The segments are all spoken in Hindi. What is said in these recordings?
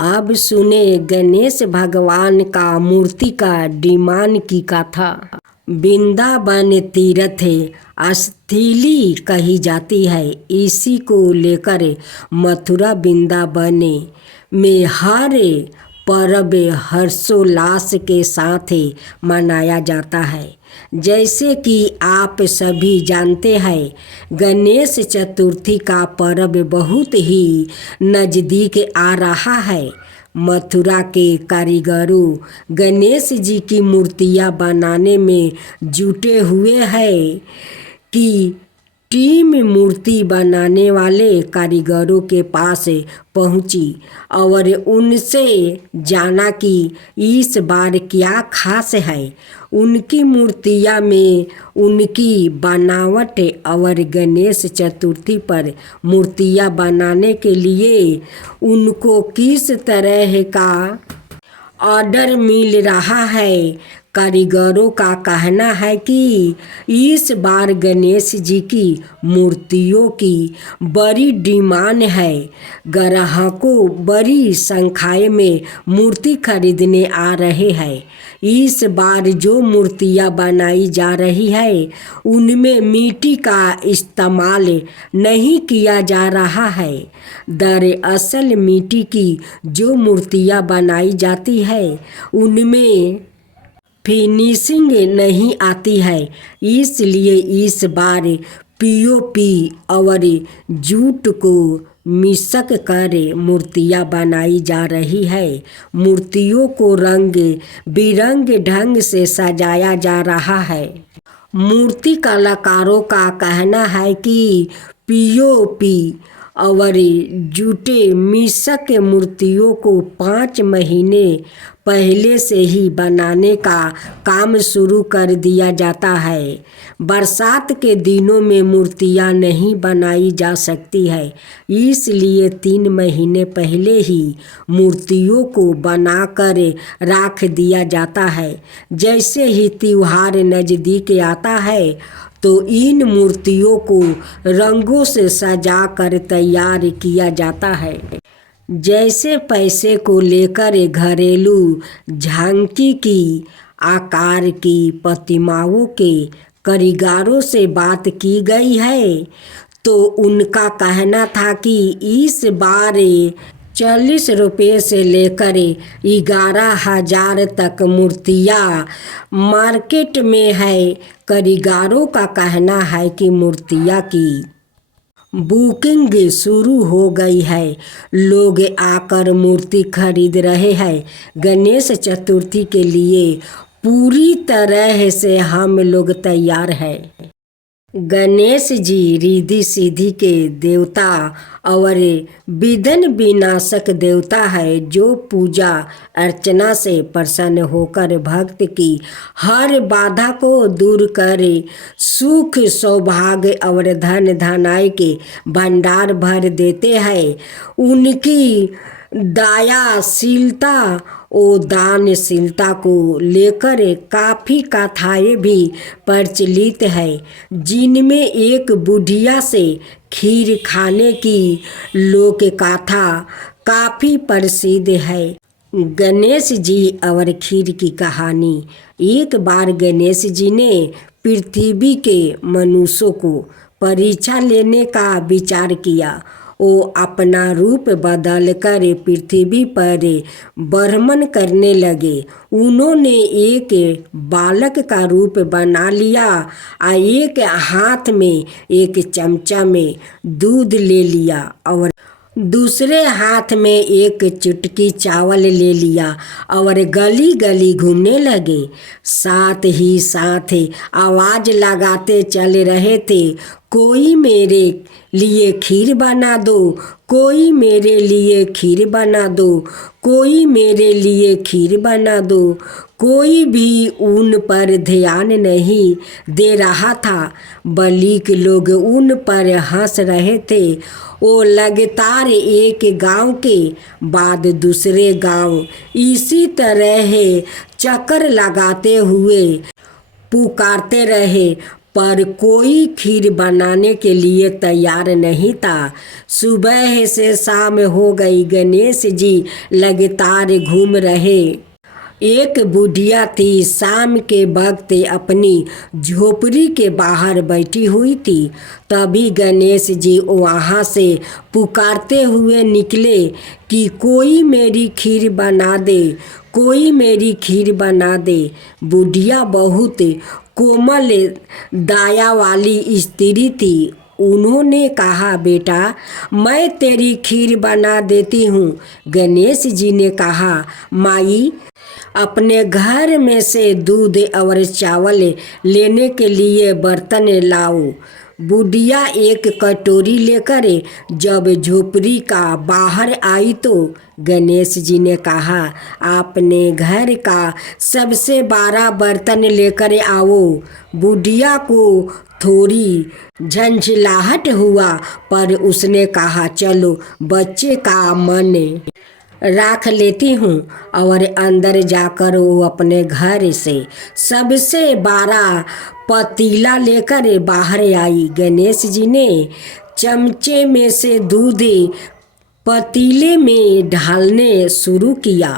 अब सुने गणेश भगवान का मूर्ति का डिमांड की कथा। वृंदावन तीर्थ स्थली कही जाती है। इसी को लेकर मथुरा वृंदावन में हर पर्व हर्षोल्लास के साथ मनाया जाता है। जैसे कि आप सभी जानते हैं, गणेश चतुर्थी का पर्व बहुत ही नज़दीक आ रहा है। मथुरा के कारीगरों गणेश जी की मूर्तियां बनाने में जुटे हुए हैं कि टीम मूर्ति बनाने वाले कारीगरों के पास पहुंची और उनसे जाना कि इस बार क्या खास है। उनकी मूर्तियां में उनकी बनावट और गणेश चतुर्थी पर मूर्तियां बनाने के लिए उनको किस तरह का ऑर्डर मिल रहा है। कारीगरों का कहना है कि इस बार गणेश जी की मूर्तियों की बड़ी डिमांड है। ग्राहकों बड़ी संख्या में मूर्ति खरीदने आ रहे हैं। इस बार जो मूर्तियां बनाई जा रही है उनमें मिट्टी का इस्तेमाल नहीं किया जा रहा है। दरअसल मिट्टी की जो मूर्तियां बनाई जाती है उनमें फिनिशिंग नहीं आती है, इसलिए इस बार पीओपी और जूट को मिश्र कर मूर्तियां बनाई जा रही है। मूर्तियों को रंग बिरंगे ढंग से सजाया जा रहा है। मूर्ति कलाकारों का कहना है कि पीओपी और जूटे मिश्र मूर्तियों को 5 महीने पहले से ही बनाने का काम शुरू कर दिया जाता है। बरसात के दिनों में मूर्तियां नहीं बनाई जा सकती है, इसलिए 3 महीने पहले ही मूर्तियों को बनाकर रख दिया जाता है। जैसे ही त्योहार नज़दीक आता है तो इन मूर्तियों को रंगों से सजा कर तैयार किया जाता है। जैसे पैसे को लेकर घरेलू झांकी की आकार की प्रतिमाओं के कारीगरों से बात की गई है तो उनका कहना था कि इस बार 40 रुपये से लेकर 11,000 तक मूर्तियाँ मार्केट में है। कारीगरों का कहना है कि मूर्तियाँ की बुकिंग शुरू हो गई है। लोग आकर मूर्ति खरीद रहे हैं। गणेश चतुर्थी के लिए पूरी तरह से हम लोग तैयार हैं। गणेश जी रिद्धि सिद्धि के देवता और विघ्न विनाशक देवता है, जो पूजा अर्चना से प्रसन्न होकर भक्त की हर बाधा को दूर करे, सुख सौभाग्य और धन धनाई के भंडार भर देते हैं। उनकी दयाशीलता और दानशीलता को लेकर काफ़ी कथाएँ भी प्रचलित है, जिनमें एक बुढ़िया से खीर खाने की लोक कथा काफ़ी प्रसिद्ध है। गणेश जी और खीर की कहानी। एक बार गणेश जी ने पृथ्वी के मनुष्यों को परीक्षा लेने का विचार किया। वो अपना रूप बदलकर पृथ्वी पर भ्रमण करने लगे। उन्होंने एक बालक का रूप बना लिया और एक हाथ में एक चमचा में दूध ले लिया और दूसरे हाथ में एक चुटकी चावल ले लिया और गली गली घूमने लगे। साथ ही साथ आवाज़ लगाते चल रहे थे, कोई मेरे लिए खीर बना दो, कोई मेरे लिए खीर बना दो, कोई मेरे लिए खीर बना दो। कोई भी उन पर ध्यान नहीं दे रहा था, बल्कि लोग उन पर हंस रहे थे। वो लगातार एक गांव के बाद दूसरे गांव इसी तरह चक्कर लगाते हुए पुकारते रहे, पर कोई खीर बनाने के लिए तैयार नहीं था। सुबह से शाम हो गई, गणेश जी लगातार घूम रहे। एक बुढ़िया थी, शाम के वक्त अपनी झोपड़ी के बाहर बैठी हुई थी। तभी गणेश जी वहाँ से पुकारते हुए निकले कि कोई मेरी खीर बना दे, कोई मेरी खीर बना दे। बुढ़िया बहुत कोमल दया वाली स्त्री थी। उन्होंने कहा, बेटा मैं तेरी खीर बना देती हूँ। गणेश जी ने कहा, माई अपने घर में से दूध और चावल लेने के लिए बर्तन लाओ। बुढ़िया एक कटोरी लेकर जब झोपड़ी का बाहर आई तो गणेश जी ने कहा, अपने घर का सबसे बड़ा बर्तन लेकर आओ। बुढ़िया को थोड़ी झंझलाहट हुआ, पर उसने कहा, चलो बच्चे का मन राख लेती हूँ। और अंदर जाकर वो अपने घर से सबसे बड़ा पतीला लेकर बाहर आई। गणेश जी ने चमचे में से दूध पतीले में ढालने शुरू किया।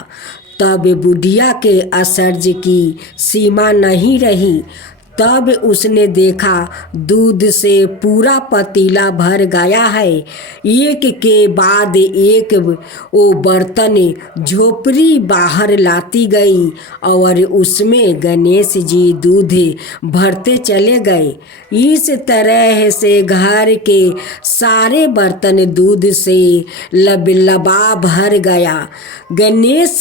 तब बुढ़िया के आश्चर्य की सीमा नहीं रही। तब उसने देखा दूध से पूरा पतीला भर गया है। एक के बाद एक वो बर्तन झोपड़ी बाहर लाती गई और उसमें गणेश जी दूध भरते चले गए। इस तरह से घर के सारे बर्तन दूध से लबालब भर गया। गणेश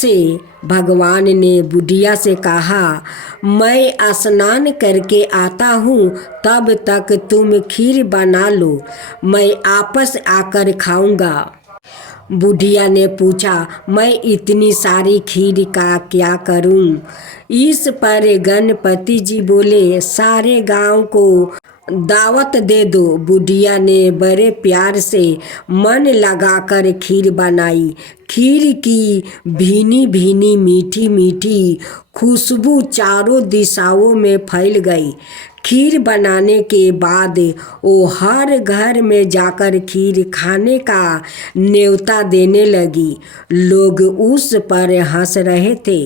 भगवान ने बुढ़िया से कहा, मैं स्नान करके आता हूँ, तब तक तुम खीर बना लो, मैं आपस आकर खाऊंगा। बुढ़िया ने पूछा, मैं इतनी सारी खीर का क्या करूं? इस पर गणपति जी बोले, सारे गांव को दावत दे दो। बुढ़िया ने बड़े प्यार से मन लगाकर खीर बनाई। खीर की भीनी भीनी मीठी मीठी खुशबू चारों दिशाओं में फैल गई। खीर बनाने के बाद वो हर घर में जाकर खीर खाने का न्योता देने लगी। लोग उस पर हंस रहे थे।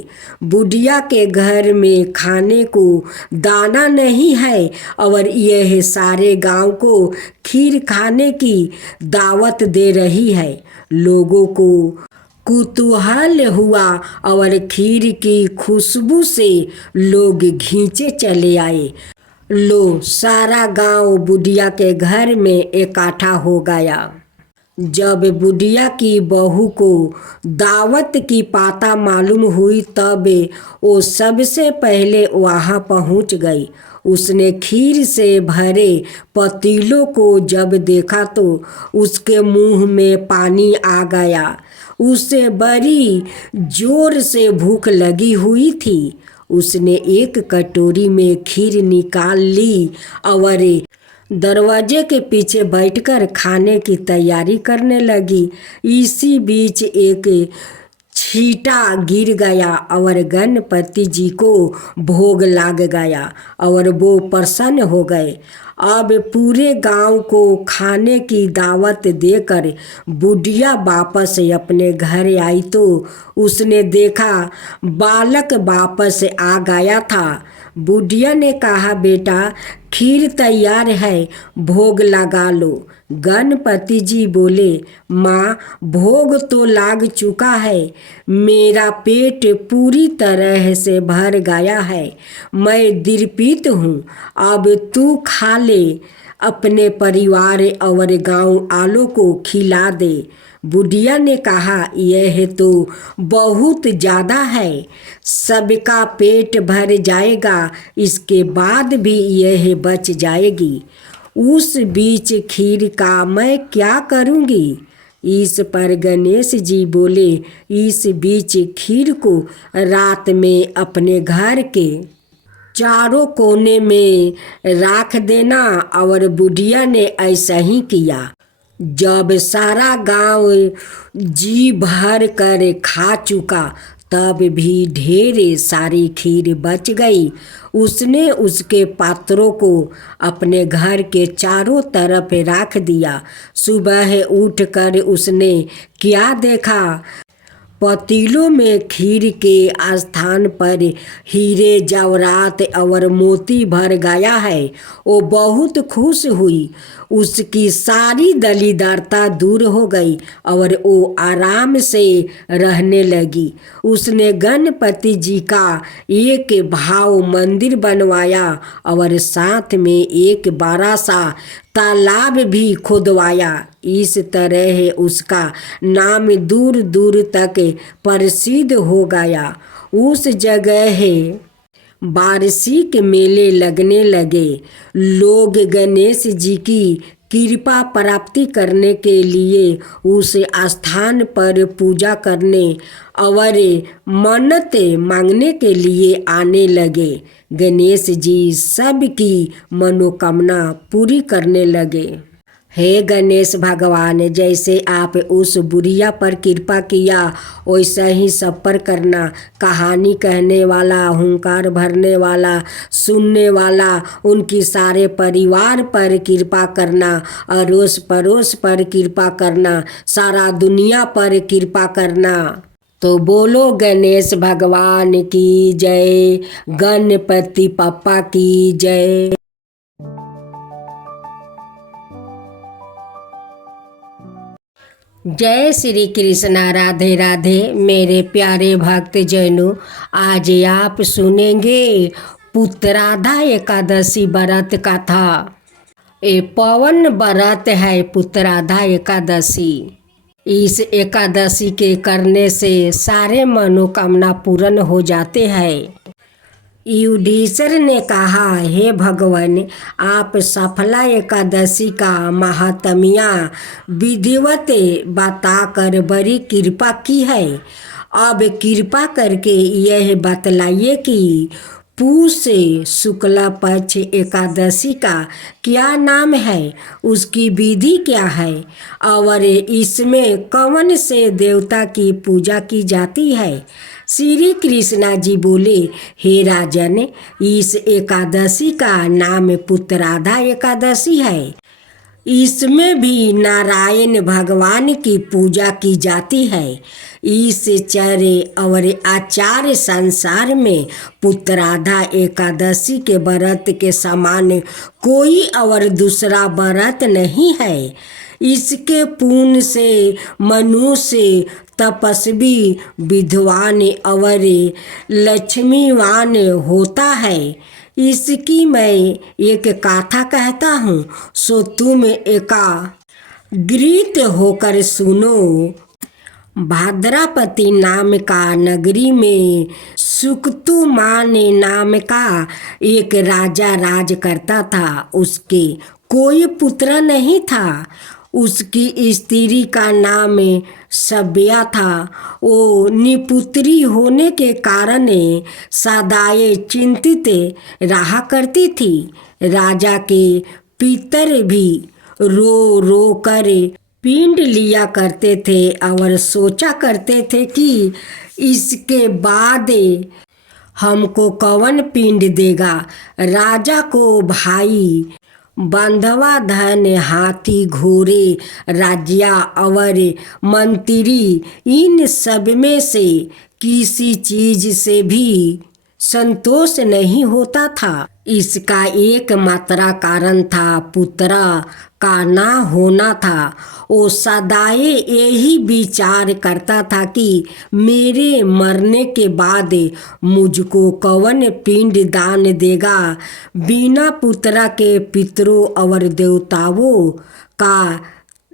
बुढ़िया के घर में खाने को दाना नहीं है और यह सारे गांव को खीर खाने की दावत दे रही है। लोगों को कुतूहल हुआ और खीर की खुशबू से लोग खींचे चले आए। लो, सारा गांव बुढ़िया के घर में इकट्ठा हो गया। जब बुढ़िया की बहू को दावत की पता मालूम हुई, तब वो सबसे पहले वहाँ पहुँच गई। उसने खीर से भरे पतीलों को जब देखा तो उसके मुंह में पानी आ गया। उसे बड़ी जोर से भूख लगी हुई थी। उसने एक कटोरी में खीर निकाल ली और दरवाजे के पीछे बैठकर खाने की तैयारी करने लगी। इसी बीच एक छींटा गिर गया और गणपति जी को भोग लग गया और वो प्रसन्न हो गए। अब पूरे गांव को खाने की दावत देकर बुढ़िया वापस अपने घर आई तो उसने देखा बालक वापस आ गया था। बुढ़िया ने कहा, बेटा खीर तैयार है, भोग लगा लो। गणपति जी बोले, माँ भोग तो लाग चुका है, मेरा पेट पूरी तरह से भर गया है, मैं तृप्त हूँ, अब तू खा ले, अपने परिवार और गांव वालों को खिला दे। बुढ़िया ने कहा, यह तो बहुत ज़्यादा है, सबका पेट भर जाएगा, इसके बाद भी यह बच जाएगी। उस बीच खीर का मैं क्या करूँगी? इस पर गणेश जी बोले, इस बीच खीर को रात में अपने घर के चारों कोने में रख देना। और बुढ़िया ने ऐसा ही किया। जब सारा गांव जी भर कर खा चुका, तब भी ढेर सारी खीर बच गई। उसने उसके पात्रों को अपने घर के चारों तरफ रख दिया। सुबह उठकर उसने क्या देखा, पतीलों में खीर के स्थान पर हीरे जवाहरात और मोती भर गया है। वो बहुत खुश हुई। उसकी सारी दलीदरता दूर हो गई और वो आराम से रहने लगी। उसने गणपति जी का एक भाव मंदिर बनवाया और साथ में एक बड़ा सा तालाब भी खुदवाया। इस तरह उसका नाम दूर दूर तक प्रसिद्ध हो गया। उस जगह वार्षिक मेले लगने लगे। लोग गणेश जी की कृपा प्राप्ति करने के लिए उस स्थान पर पूजा करने और मन्नत मांगने के लिए आने लगे। गणेश जी सबकी मनोकामना पूरी करने लगे। हे गणेश भगवान, जैसे आप उस बुढ़िया पर कृपा किया वैसा ही सब पर करना। कहानी कहने वाला, हुंकार भरने वाला, सुनने वाला, उनकी सारे परिवार पर कृपा करना, अड़ोस पड़ोस पर कृपा करना, सारा दुनिया पर कृपा करना। तो बोलो गणेश भगवान की जय, गणपति पप्पा की जय। जय श्री कृष्णा, राधे राधे। मेरे प्यारे भक्त जनों, आज आप सुनेंगे पुत्राधा एकादशी व्रत कथा। ये पवन व्रत है पुत्राधा एकादशी। इस एकादशी के करने से सारे मनोकामना पूर्ण हो जाते हैं। युधिष्ठिर ने कहा, हे भगवान, आप सफला एकादशी का महात्म्य विधिवत बताकर बड़ी कृपा की है। अब कृपा करके यह बतलाइए कि पूष शुक्ल पक्ष एकादशी का क्या नाम है, उसकी विधि क्या है और इसमें कौन से देवता की पूजा की जाती है। श्री कृष्णा जी बोले, हे राजन, इस एकादशी का नाम पुत्राधा एकादशी है। इसमें भी नारायण भगवान की पूजा की जाती है। इस चर्य और आचार्य संसार में पुत्राधा एकादशी के व्रत के समान कोई और दूसरा व्रत नहीं है। इसके पुण्य से मनुष्य तपस्वी, विद्वान और लक्ष्मीवान होता है। इसकी मैं एक गाथा कहता हूँ, सो तुम एकाग्रित होकर सुनो। भाद्रापति नाम का नगरी में सुक्तुमान नाम का एक राजा राज करता था। उसके कोई पुत्र नहीं था। उसकी स्त्री का नाम सभ्या था। वो निपुत्री होने के कारण सदाए चिंतित रहा करती थी। राजा के पितर भी रो रो कर पिंड लिया करते थे और सोचा करते थे कि इसके बाद हमको कौन पिंड देगा। राजा को भाई बांधवा, धन, हाथी, घोड़े, राज्य और मंत्री, इन सब में से किसी चीज से भी संतोष नहीं होता था। इसका एकमात्र कारण था पुत्र का ना होना था। वो सदाए यही विचार करता था कि मेरे मरने के बाद मुझको कौन पिंड दान देगा। बिना पुत्र के पितरों और देवताओं का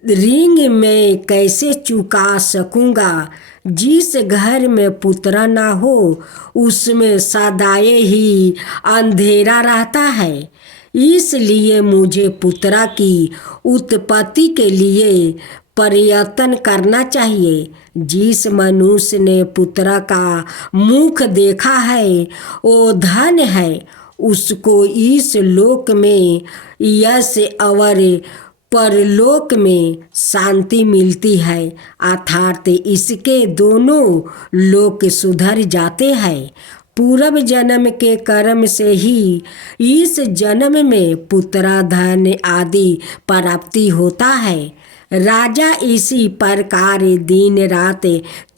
ऋण मैं कैसे चुका सकूँगा। जिस घर में पुत्र ना हो उसमें सदाए ही अंधेरा रहता है। इसलिए मुझे पुत्र की उत्पत्ति के लिए प्रयत्न करना चाहिए। जिस मनुष्य ने पुत्र का मुख देखा है वो धन है। उसको इस लोक में यश और परलोक में शांति मिलती है, अर्थात इसके दोनों लोक सुधर जाते हैं। पूर्व जन्म के कर्म से ही इस जन्म में पुत्राधन आदि प्राप्ति होता है। राजा इसी प्रकार दिन रात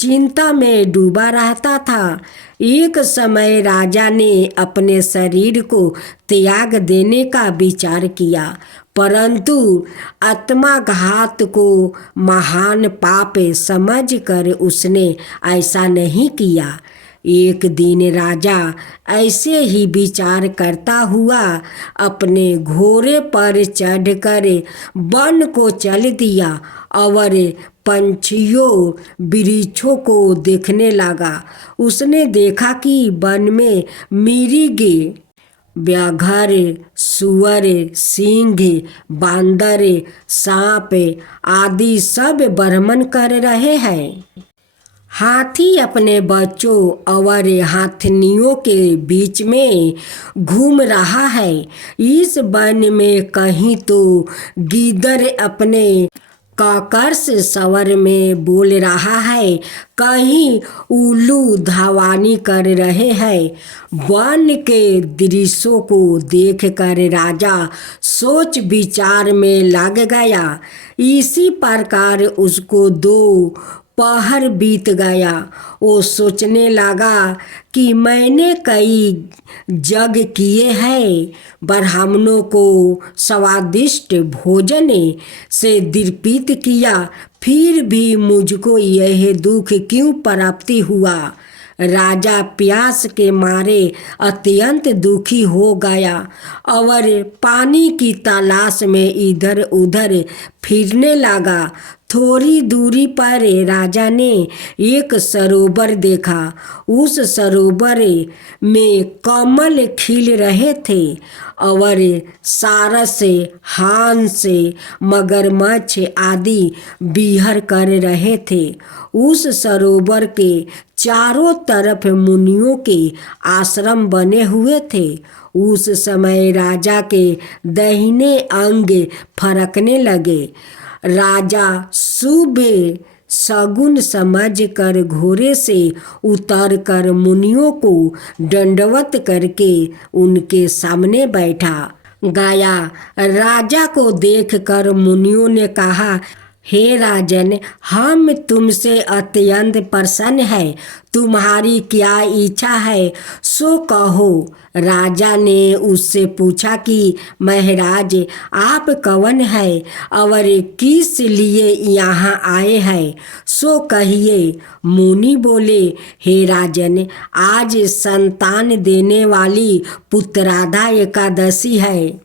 चिंता में डूबा रहता था। एक समय राजा ने अपने शरीर को त्याग देने का विचार किया, परंतु आत्माघात को महान पाप समझकर उसने ऐसा नहीं किया। एक दिन राजा ऐसे ही विचार करता हुआ अपने घोड़े पर चढ़कर वन को चल दिया और पंछियों वृक्षों को देखने लगा। उसने देखा कि वन में मिर्गे, व्याघ्र, सुअर, सिंह, बांदर, सांप आदि सब भ्रमण कर रहे हैं। हाथी अपने बच्चों और हाथनियों के बीच में घूम रहा है। इस वन में कहीं तो गीदड़ अपने कर्कश स्वर में बोल रहा है, कहीं उल्लू धावानी कर रहे हैं। वन के दृश्यों को देखकर राजा सोच विचार में लग गया। इसी प्रकार उसको 2 पहर बीत गया। वो सोचने लगा कि मैंने कई यज्ञ किए हैं, ब्राह्मणों को स्वादिष्ट भोजन से दीपित किया, फिर भी मुझको यह दुख क्यों प्राप्ति हुआ। राजा प्यास के मारे अत्यंत दुखी हो गया और पानी की तलाश में इधर उधर फिरने लगा। थोड़ी दूरी पर राजा ने एक सरोवर देखा। उस सरोवर में कमल खिल रहे थे और सारस, हंस, मगरमच्छ आदि विहर कर रहे थे। उस सरोवर के चारों तरफ मुनियों के आश्रम बने हुए थे। उस समय राजा के दाहिने अंग फरकने लगे। राजा शुभ शगुन समझकर घोड़े से उतरकर मुनियों को दंडवत करके उनके सामने बैठा गया। राजा को देखकर मुनियों ने कहा, हे राजन, हम तुमसे अत्यंत प्रसन्न हैं। तुम्हारी क्या इच्छा है सो कहो। राजा ने उससे पूछा कि महाराज, आप कौन है और किस लिए यहाँ आए हैं, सो कहिए। मुनि बोले, हे राजन, आज संतान देने वाली पुत्रादा एकादशी है।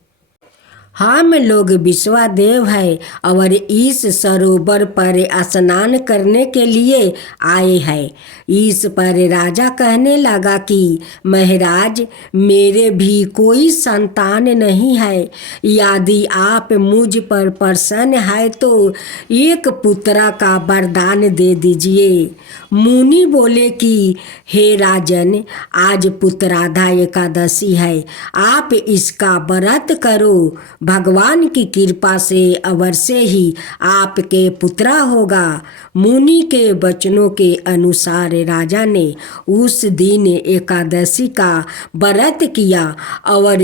हम लोग विश्वादेव हैं और इस सरोवर पर स्नान करने के लिए आए हैं। इस पर राजा कहने लगा कि महाराज, मेरे भी कोई संतान नहीं है। यदि आप मुझ पर प्रसन्न है तो एक पुत्र का वरदान दे दीजिए। मुनि बोले कि हे राजन, आज पुत्रादा एकादशी है, आप इसका व्रत करो। भगवान की कृपा से अवश्य ही आपके पुत्र होगा। मुनि के वचनों के अनुसार राजा ने उस दिन एकादशी का व्रत किया और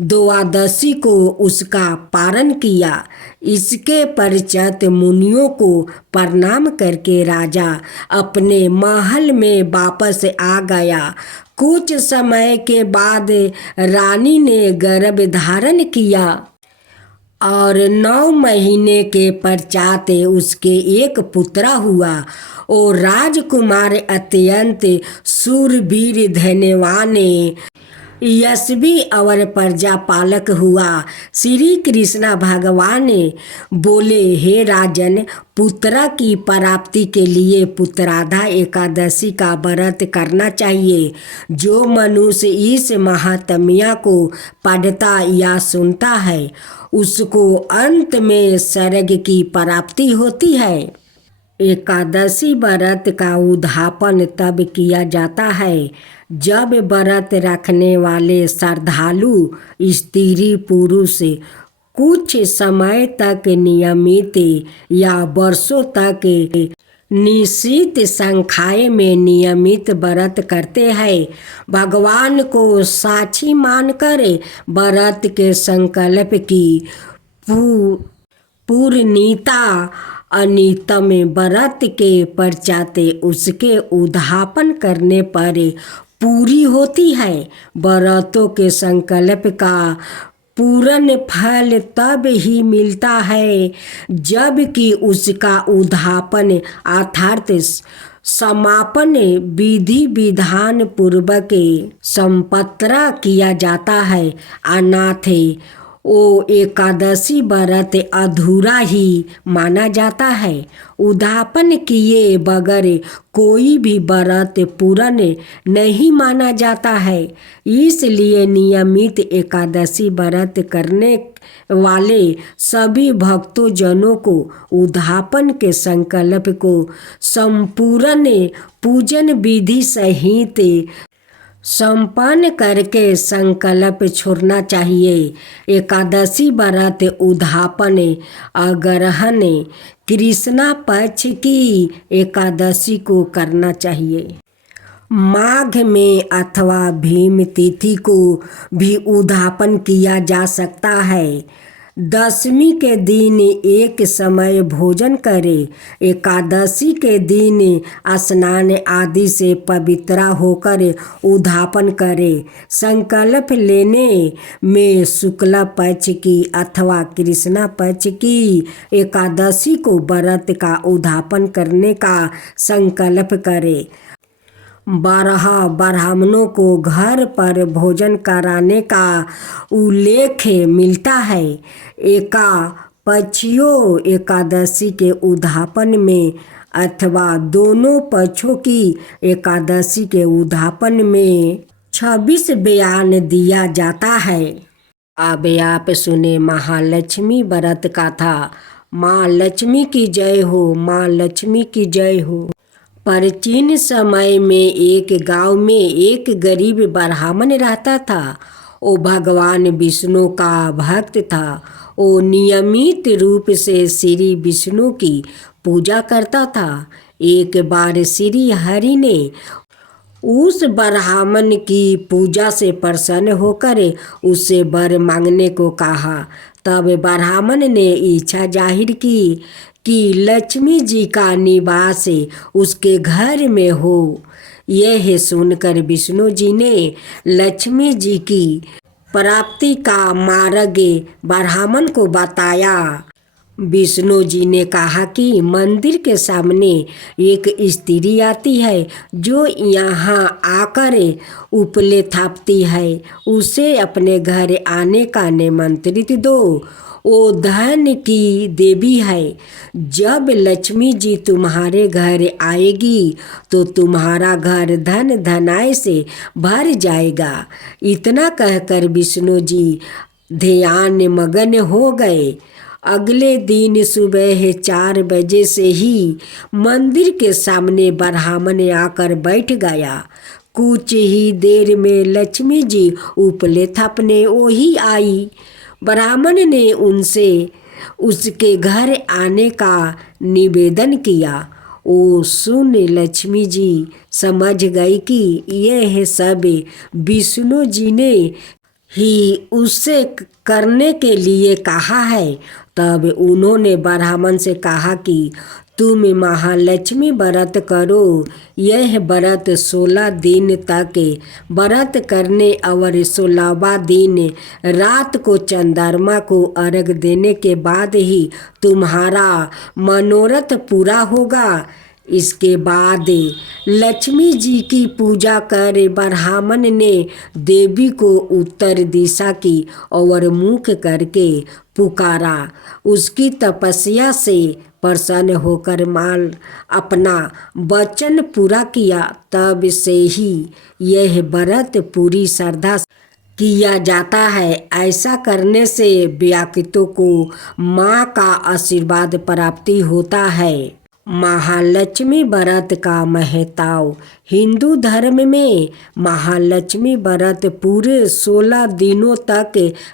द्वादशी को उसका पारण किया। इसके पश्चात मुनियों को प्रणाम करके राजा अपने महल में वापस आ गया। कुछ समय के बाद रानी ने गर्भ धारण किया और 9 महीने के पश्चात उसके एक पुत्र हुआ। और राजकुमार अत्यंत शूरवीर, धैर्यवान, यशस्वी और प्रजापालक हुआ। श्री कृष्ण भगवान बोले, हे राजन, पुत्र की प्राप्ति के लिए पुत्रादा एकादशी का व्रत करना चाहिए। जो मनुष्य इस महात्म्य को पढ़ता या सुनता है, उसको अंत में स्वर्ग की प्राप्ति होती है। एकादशी व्रत का उद्यापन तब किया जाता है जब व्रत रखने वाले श्रद्धालु स्त्री पुरुष कुछ समय तक नियमित या वर्षों तक निश्चित संख्या में नियमित व्रत करते हैं। भगवान को साक्षी मानकर व्रत के संकल्प की पूर्णता अनितम व्रत के पश्चात उसके उद्यापन करने पर पूरी होती है। व्रतों के संकल्प का पूर्ण फल तब ही मिलता है जबकि उसका उद्यापन अर्थात समापन विधि विधान पूर्वक संपन्न किया जाता है। अन्यथा वो एकादशी व्रत अधूरा ही माना जाता है। उद्यापन किए बगैर कोई भी व्रत पूर्ण नहीं माना जाता है। इसलिए नियमित एकादशी व्रत करने वाले सभी भक्तों जनों को उद्यापन के संकल्प को संपूर्ण पूजन विधि सहित संपन्न करके संकल्प छोड़ना चाहिए। एकादशी व्रत उद्यापन अग्रहण कृष्णा पक्ष की एकादशी को करना चाहिए। माघ में अथवा भीम तिथि को भी उद्यापन किया जा सकता है। दशमी के दिन एक समय भोजन करें। एकादशी के दिन स्नान आदि से पवित्र होकर उद्यापन करें। संकल्प लेने में शुक्ल पक्ष की अथवा कृष्ण पक्ष की एकादशी को व्रत का उद्यापन करने का संकल्प करें। 12 ब्राह्मणों को घर पर भोजन कराने का उल्लेख मिलता है। पक्षियों एकादशी के उद्यापन में अथवा दोनों पक्षों की एकादशी के उद्यापन में 26 बयान दिया जाता है। अब आप सुने महालक्ष्मी व्रत कथा। माँ लक्ष्मी की जय हो, माँ लक्ष्मी की जय हो। प्राचीन समय में एक गांव में एक गरीब ब्राह्मण रहता था। वो भगवान विष्णु का भक्त था। वो नियमित रूप से श्री विष्णु की पूजा करता था। एक बार श्री हरि ने उस ब्राह्मण की पूजा से प्रसन्न होकर उससे वर मांगने को कहा। तब ब्राह्मण ने इच्छा जाहिर की कि लक्ष्मी जी का निवास उसके घर में हो। यह सुनकर विष्णु जी ने लक्ष्मी जी की प्राप्ति का मार्ग ब्राह्मण को बताया। विष्णु जी ने कहा कि मंदिर के सामने एक स्त्री आती है जो यहाँ आकर उपले थापती है। उसे अपने घर आने का निमंत्रित दो। वो धन की देवी है। जब लक्ष्मी जी तुम्हारे घर आएगी तो तुम्हारा घर धन धनाय से भर जाएगा। इतना कहकर विष्णु जी ध्यान मगन हो गए। अगले दिन सुबह 4 बजे से ही मंदिर के सामने ब्राह्मण आकर बैठ गया। कुछ ही देर में लक्ष्मी जी उपले थापने वही आई। ब्राह्मण ने उनसे उसके घर आने का निवेदन किया। वो सुन लक्ष्मी जी समझ गई कि यह सब विष्णु जी ने ही उससे करने के लिए कहा है। तब उन्होंने ब्राह्मण से कहा कि तुम महालक्ष्मी व्रत करो। यह व्रत 16 दिन तक व्रत करने और 16वां दिन रात को चंद्रमा को अर्घ देने के बाद ही तुम्हारा मनोरथ पूरा होगा। इसके बाद लक्ष्मी जी की पूजा कर ब्राह्मण ने देवी को उत्तर दिशा की ओर मुख करके पुकारा। उसकी तपस्या से प्रसन्न होकर माल अपना वचन पूरा किया। तब से ही यह व्रत पूरी श्रद्धा किया जाता है। ऐसा करने से व्यक्तियों को माँ का आशीर्वाद प्राप्ति होता है। महालक्ष्मी व्रत का महत्व। हिंदू धर्म में महालक्ष्मी व्रत पूरे 16 दिनों तक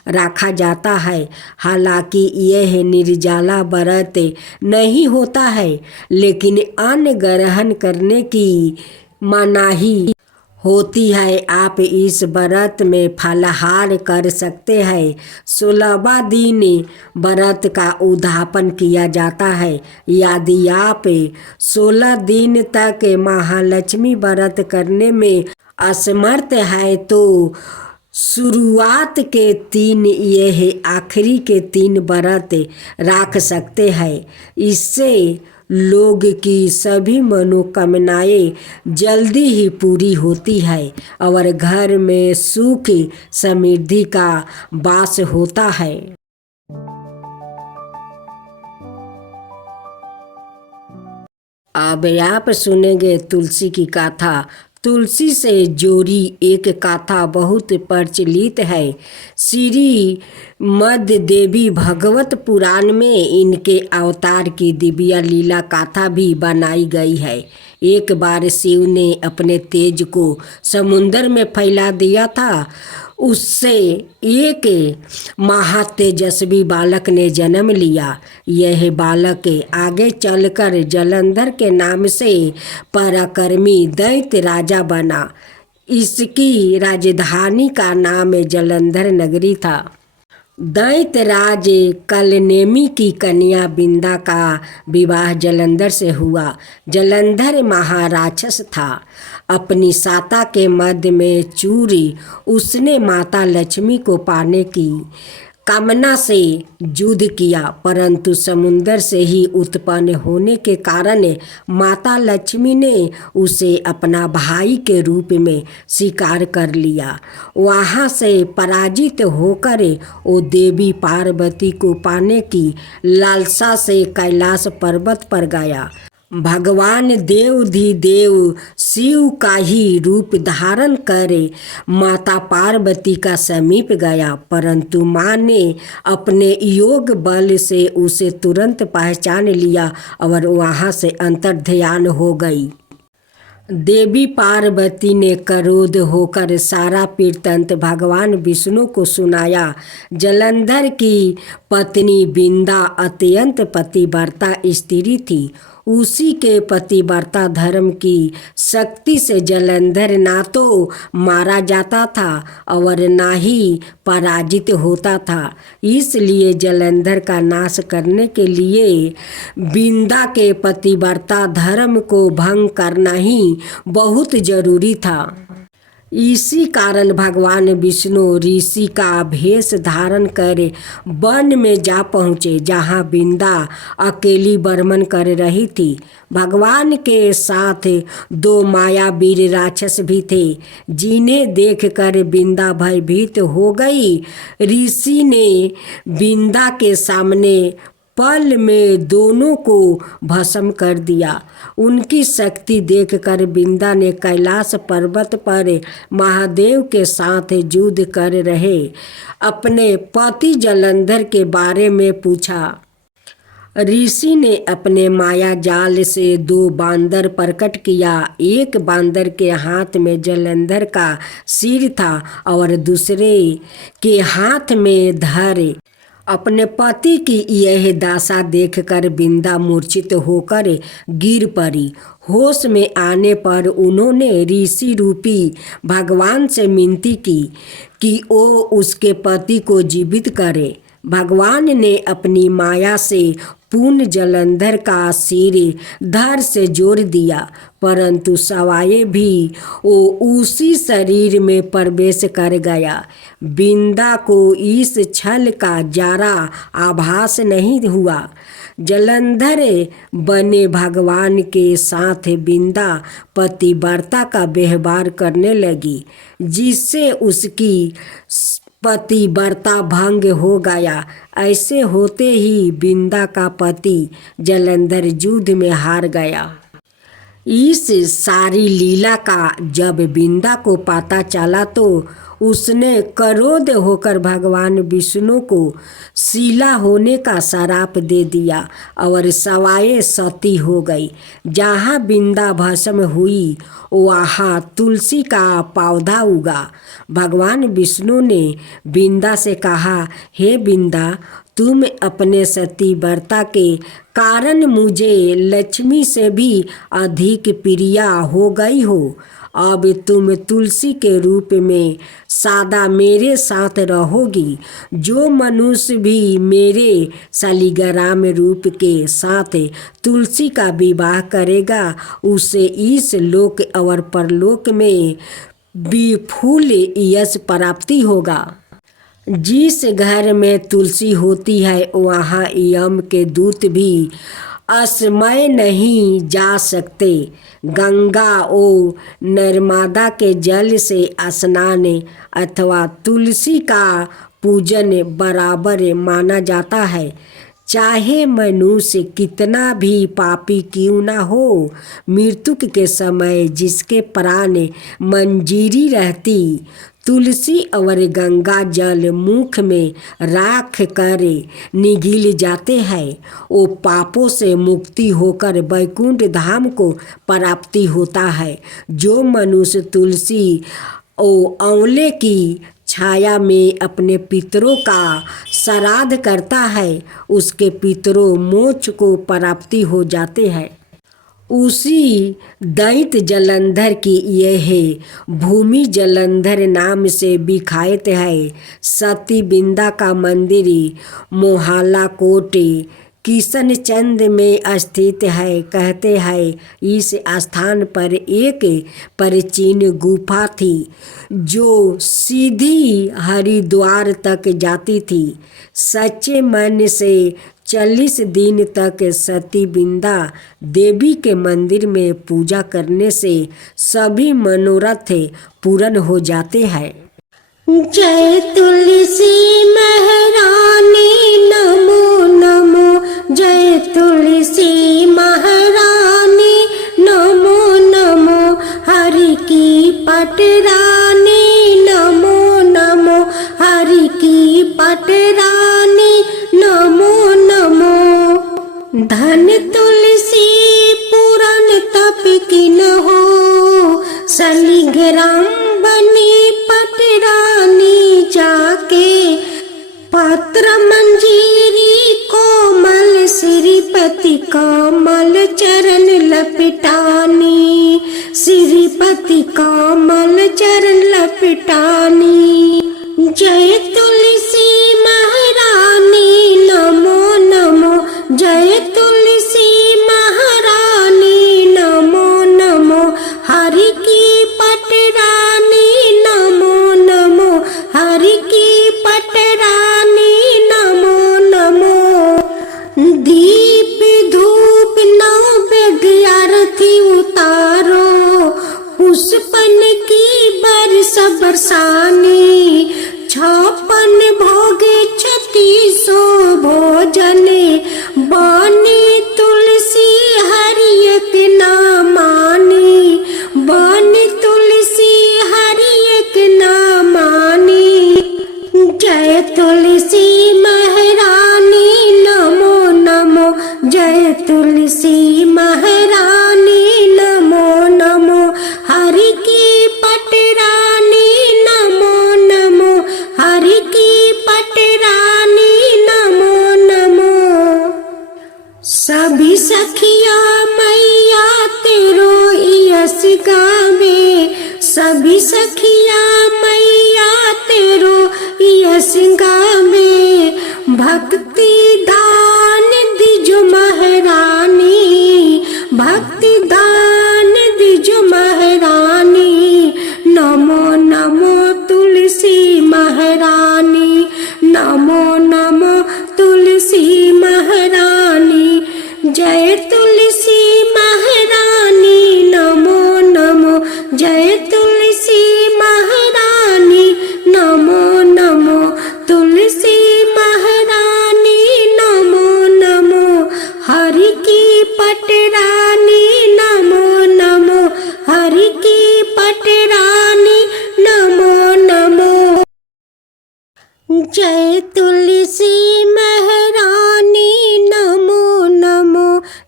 रखा जाता है। हालांकि यह निर्जला व्रत नहीं होता है, लेकिन अन्न ग्रहण करने की मनाही होती है। आप इस व्रत में फलाहार कर सकते हैं। 16वां दिन व्रत का उद्यापन किया जाता है। यदि आप 16 दिन तक महालक्ष्मी व्रत करने में असमर्थ है तो शुरुआत के 3 यह आखिरी के 3 व्रत रख सकते हैं। इससे लोग की सभी मनोकामनाएं जल्दी ही पूरी होती है और घर में सुख समृद्धि का वास होता है। अब आप सुनेंगे तुलसी की कथा। तुलसी से जोड़ी एक कथा बहुत प्रचलित है। श्री मध्य देवी भागवत पुराण में इनके अवतार की दिव्य लीला कथा भी बनाई गई है। एक बार शिव ने अपने तेज को समुद्र में फैला दिया था। उससे एक महातेजस्वी बालक ने जन्म लिया। यह बालक आगे चलकर जलंधर के नाम से पराक्रमी दैत्य राजा बना। इसकी राजधानी का नाम जलंधर नगरी था। दैत्यराज कलनेमी की कन्या बिंदा का विवाह जलंधर से हुआ। जलंधर महाराक्षस था। अपनी साता के मध्य में चूरी उसने माता लक्ष्मी को पाने की कामना से युद्ध किया, परंतु समुद्र से ही उत्पन्न होने के कारण माता लक्ष्मी ने उसे अपना भाई के रूप में स्वीकार कर लिया। वहाँ से पराजित होकर वो देवी पार्वती को पाने की लालसा से कैलाश पर्वत पर गया। भगवान देवाधिदेव शिव का ही रूप धारण कर माता पार्वती का समीप गया, परंतु माँ ने अपने योग बल से उसे तुरंत पहचान लिया और वहाँ से अंतर्ध्यान हो गई। देवी पार्वती ने क्रोध होकर सारा वृत्तांत भगवान विष्णु को सुनाया। जलंधर की पत्नी बिंदा अत्यंत पतिव्रता स्त्री थी। उसी के पतिव्रता धर्म की शक्ति से जलंधर ना तो मारा जाता था और ना ही पराजित होता था। इसलिए जलंधर का नाश करने के लिए बिंदा के पतिव्रता धर्म को भंग करना ही बहुत जरूरी था। इसी कारण भगवान विष्णु ऋषि का भेष धारण कर वन में जा पहुँचे, जहाँ बिंदा अकेली बर्मन कर रही थी। भगवान के साथ 2 मायावीर राक्षस भी थे, जिन्हें देखकर बिंदा भयभीत हो गई। ऋषि ने बिंदा के सामने पल में दोनों को भस्म कर दिया। उनकी शक्ति देखकर बिंदा ने कैलाश पर्वत पर महादेव के साथ युद्ध कर रहे अपने पति जलंधर के बारे में पूछा। ऋषि ने अपने माया जाल से 2 बांदर प्रकट किया। एक बांदर के हाथ में जलंधर का सिर था और दूसरे के हाथ में धर। अपने पति की यह दशा देखकर बिंदा मूर्छित होकर गिर पड़ी। होश में आने पर उन्होंने ऋषि रूपी भगवान से विनती की कि वो उसके पति को जीवित करे। भगवान ने अपनी माया से पूर्ण जलंधर का सिर धड़ से जोड़ दिया, परंतु सवाए भी वो उसी शरीर में प्रवेश कर गया। बिंदा को इस छल का जरा आभास नहीं हुआ। जलंधर बने भगवान के साथ बिंदा पतिव्रता का व्यवहार करने लगी, जिससे उसकी पतिव्रता भंग हो गया। ऐसे होते ही बिंदा का पति जलंधर युद्ध में हार गया। इस सारी लीला का जब बिंदा को पता चला तो उसने क्रोध होकर भगवान विष्णु को शीला होने का श्राप दे दिया और सवाए सती हो गई। जहाँ बिंदा भस्म हुई वहाँ तुलसी का पौधा उगा। भगवान विष्णु ने बिंदा से कहा, हे बिंदा, तुम अपने सती व्रता के कारण मुझे लक्ष्मी से भी अधिक प्रिया हो गई हो। अब तुम तुलसी के रूप में सदा मेरे साथ रहोगी। जो मनुष्य भी मेरे शालिग्राम रूप के साथ तुलसी का विवाह करेगा उसे इस लोक और परलोक में विपुल यश प्राप्ति होगा। जिस घर में तुलसी होती है वहाँ यम के दूत भी असमय नहीं जा सकते। गंगा ओ नर्मदा के जल से स्नान अथवा तुलसी का पूजन बराबर माना जाता है। चाहे मनुष्य कितना भी पापी क्यों ना हो, मृत्यु के समय जिसके प्राण मंजीरी रहती, तुलसी और गंगा जल मुख में राख कर निगल जाते हैं, वो पापों से मुक्ति होकर वैकुंठ धाम को प्राप्ति होता है। जो मनुष्य तुलसी और आंवले की छाया में अपने पितरों का श्राद्ध करता है उसके पितरों मोक्ष को प्राप्ति हो जाते हैं। उसी दैत्य जलंधर की यह भूमि जलंधर नाम से विख्यात है। सती बिंदा का मंदिर मोहल्ला कोट किशनचंद में स्थित है। कहते हैं इस स्थान पर एक प्राचीन गुफा थी जो सीधी हरिद्वार तक जाती थी। सच्चे मन से 40 दिन तक सती बिंदा देवी के मंदिर में पूजा करने से सभी मनोरथ पूर्ण हो जाते हैं। जय तुलसी महारानी नमो नमो, जय तुलसी महारानी नमो नमो, हरि की पटरानी नमो नमो, हरि की पटरानी नमो नमो। धन तुलसी पूरन तप की न हो, शालिग्राम बनी पटरानी जाके, पात्र मंजीरी कोमल श्रीपति कमल चरण लपटानी, श्रीपति कमल चरण लपटानी। जय तुलसी महारानी नमो नमो, जय तुलसी महारानी नमो नमो, हरि की पटरानी नमो नमो, हरि की पटरानी नमो नमो। दीप धूप नैवेद्य आरती उतारो, पुष्पन की बरस बरसानी, 56 भोग 36 भोजन, बानी तुलसी हरि एक नामानी, बानी तुलसी हरि एक नामानी। जय तुलसी महारानी नमो नमो, जय तुलसी महारानी नमो नमो, हरि की पटरानी नमो नमो, हरि की पटरानी नमो नमो। सभी सखिया मैया तेरो यश गावे, सभी सखिया मैया तेरो यश गावे, भक्ति दान दिजो महारानी, भक्ति दान दिजो महारानी। नमो नमो तुलसी महारानी, नमो नमो तुलसी महारानी। जय तुलसी महारानी नमो नमो, जय तुलसी महारानी नमो नमो, तुलसी महारानी नमो नमो, हरि की पटरानी नमो नमो, हरि की पटरानी नमो नमो।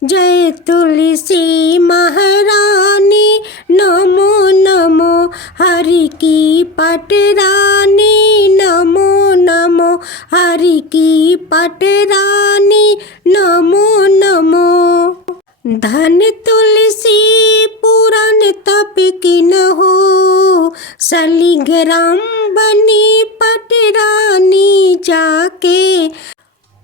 जय तुलसी महारानी नमो नमो, हरि की पटरानी नमो नमो, हरि की पटरानी नमो नमो। धन तुलसी पुराण तप की न हो, सलीग्राम बनी पटरानी जाके,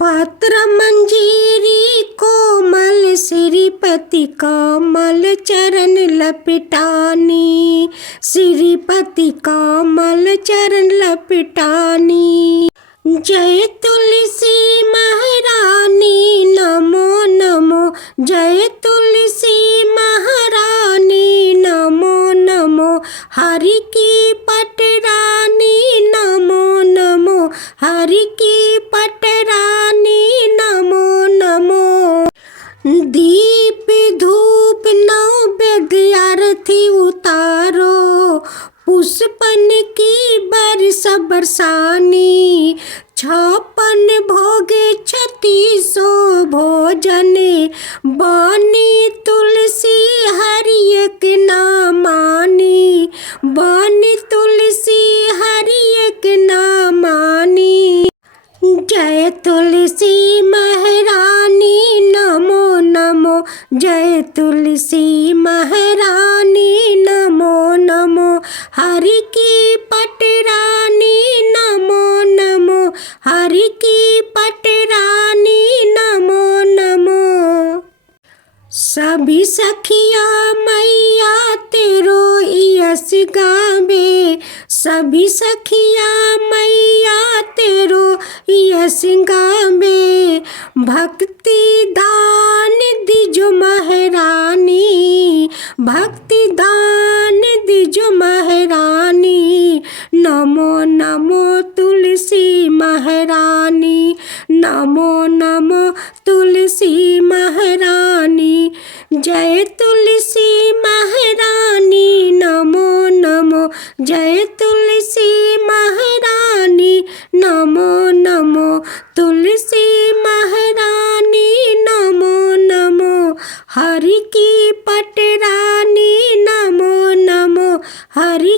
पत्र मंजीरी कोमल श्रीपति कमल चरण लपटानी, श्रीपति कमल चरण लपटानी। जय तुलसी महारानी नमो नमो, जय तुलसी महारानी नमो नमो, हरि की पटरानी नमो नमो, हरि की पटरानी नमो नमो। दीप धूप नैवेद्य आरती उतारो, पुष्पन की बरस बरसानी, 56 भोग 36 भोजन, बानी तुलसी हरि एक नामानी, बानी तुलसी हरि एक नामानी। जय तुलसी महारानी नमो नमो, जय तुलसी महारानी नमो नमो, हरि की पटरानी नमो नमो, हरि की पटरानी नमो नमो। सभी सखिया मैया तेरो यश गावे, सभी सखिया मैया तेरो यश गावे, भक्ति दान दिजो महारानी, भक्ति दान दिजो महारानी, नमो नमो तुलसी महारानी, नमो नमो तुलसी महारानी। जय तुलसी महारानी नमो नमो, जय तुलसी महारानी नमो नमो, तुलसी महारानी नमो नमो, हरि की पटरानी नमो नमो, हरि